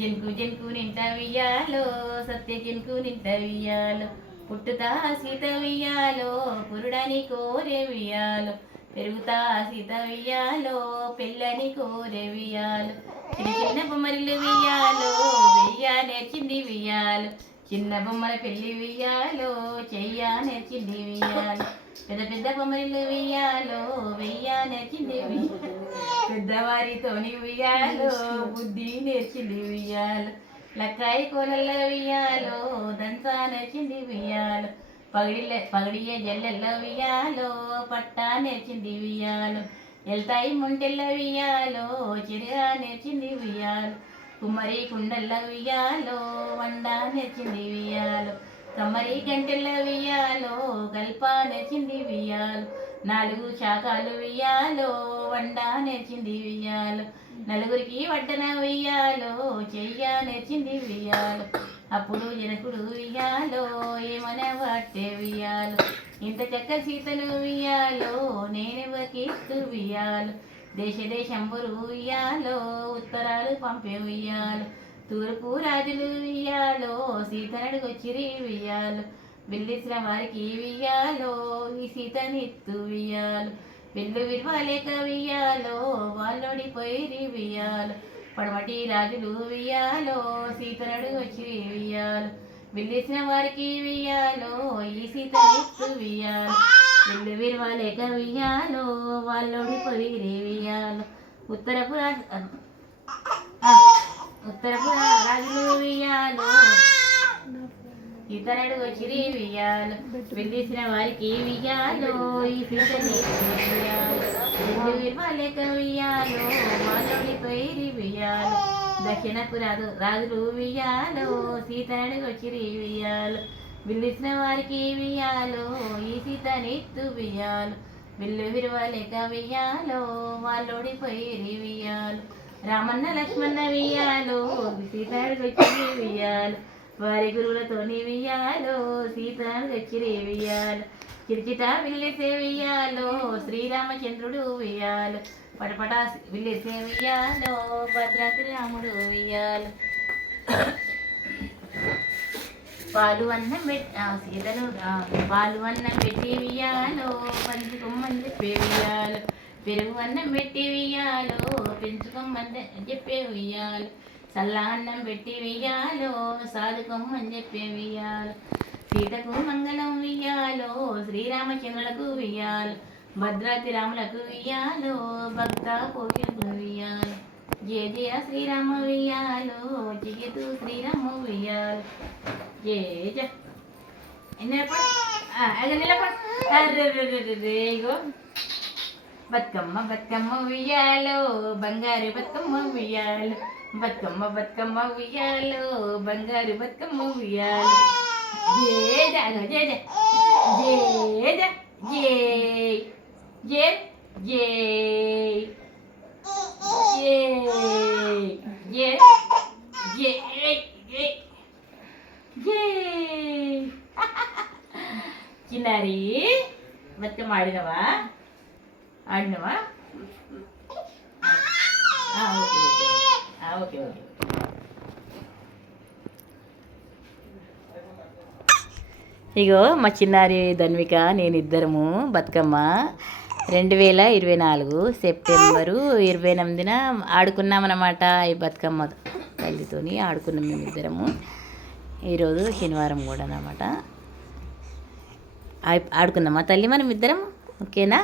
జంకు జంకు నింట వియ్యాలో సత్య జంకు నింట వియ్యాలో పుట్టుతా సీత వియ్యాలో పురుడని కోరే వియ్యాలో పెరుగుతా సీత వియ్యాలో పెళ్ళని కోరే వియ్యాలో చిన్న చిన్న బొమ్మరిల్లు వియ్యాలో వెయ్య నేర్చింది వియ్యాలో చిన్న బొమ్మల పెళ్ళి వెయ్యాలో చెయ్య నేర్చింది వెయ్యాలి. పెద్ద పెద్ద బొమ్మలు వెయ్యాలో వెయ్యా నేర్చింది వియ్యాలో. పెద్దవారితోని బుద్ధి నేర్చింది వియ్యాలో. లక్కాయి కూలల్లో వెయ్యాలో దంతా నేర్చింది వియ్యాలో. పగిడిల పగిడియే జల్లెల్లో వెయ్యాలో పట్టా నేర్చింది వియ్యాలో. ఎల్తాయి ముంటెల్లో వెయ్యాలో చిరుగా నేర్చింది వియ్యాలో. కుమ్మరి కుండల్ల వియాలో వండ నెచ్చింది వియాలో కమ్మరి గంటెల్ల వియాలో గల్ప నెచ్చింది వియాలు నాలుగు శాఖలు వియాలో వండ నేర్చింది వియాలు నలుగురికి వడ్డన ఉయ్యాలో చెయ్య నేర్చింది ఉయ్యాలో. అప్పుడు జనకుడు ఉయ్యాలో ఏమైనా పట్టే ఉయ్యాలో. ఇంత చక్క సీతను ఉయ్యాలో నేనెవకి ఉయ్యాలో. దేశ దేశంబులు ఉయ్యాలో ఉత్తరాలు పంపే ఉయ్యాలు తూర్పు రాజులు ఉయ్యాలో సీతనుడికి వచ్చిరి ఉయ్యాలు బిల్లిసిన వారికి వియ్యాలో ఈ సీతనిత్తు ఉయ్యాలు బిల్లు విలువలేక ఉయ్యాలో వాళ్ళోడిపోయి ఉయ్యాలు పడమటి రాజులు ఉయ్యాలో సీతనుడు వచ్చి ఉయ్యాలు బిల్లిసిన వారికి వియ్యాలో ఈ సీతనిత్తు ఉయ్యాలు. నిన్ను విలువలేక వియాలో వాళ్ళొడిపోయి రేవియాలో ఉత్తరపు ఉత్తరపు రాజులు వియాలో ఇతరుడు వచ్చి వియాలు వెళ్ళేసిన వారికి వియాలు ఈ పిల్లని విలువలేక వియాలు వాళ్ళొడిపోయి వియాలు దక్షిణపు రాజు రాజులు వియాలు సీతనుడికి వచ్చి రేవియాలు విల్లిచ్చిన వారికి వియాలో ఈ సీతనెత్తు వియాలు విల్లు విరువలేక వియాలో వాళ్ళోడిపోయి వియాలు రామన్న లక్ష్మణ వియాలు సీతాడు వచ్చి వియాలు వారి గురువులతో వియాలు సీతాడు వచ్చి వియాలు కిరికిట విల్లిసే వియాలు శ్రీరామచంద్రుడు వియాలు పటపటా విల్లిసే వియాలు భద్రాద్రి రాముడు వియాలు పాలు అన్నం పెట్టి సీతను పాలు అన్నం పెట్టి వియ్యాలో పంచుకోమని చెప్పే పెరుగు అన్నం పెట్టి వియ్యాలో పెంచుకోమని చెప్పే వియ్యాలు చల్ల అన్నం పెట్టి వియ్యాలో సాధుకోమని చెప్పే వియ్యాలు సీతకు మంగళం వియ్యాలో శ్రీరామచంద్రులకు వియ్యాలు భద్రాతి రాములకు వియ్యాలో భక్త కోకిలకు వియ్యాలు జయ జయ శ్రీరామ వియ్యాలో జయతు శ్రీరామ వియ్యాలు. జయ జయ నిలబడు. అదే నిలబడు. అర్రెర్రెర్రెర్రె, ఇగో. బతుకమ్మ బతుకమ్మ ఉయ్యాలు బంగారు బతుకమ్మ ఉయ్యాలు. బతుకమ్మ బతుకమ్మ ఉయ్యాలు బంగారు బతుకమ్మ ఉయ్యాలు. జేజ జేజ జేజ జే జే జే జే జే జే. చిన్నారి ಮತ್ತೆ ಮಾಡಿದವ? ಆಡಿನವ? ఇగో మా చిన్నారి ధన్విక నేను ఇద్దరము బతుకమ్మ రెండు వేల ఇరవై నాలుగు సెప్టెంబరు ఇరవై ఎనిమిదిన ఆడుకున్నామన్నమాట ఈ బతుకమ్మ తల్లితోని ఆడుకున్నాం మేము ఇద్దరము ఈరోజు శనివారం కూడా అన్నమాట. ఆడుకుందామా? తల్లి మనం ఇద్దరం? ఓకేనా?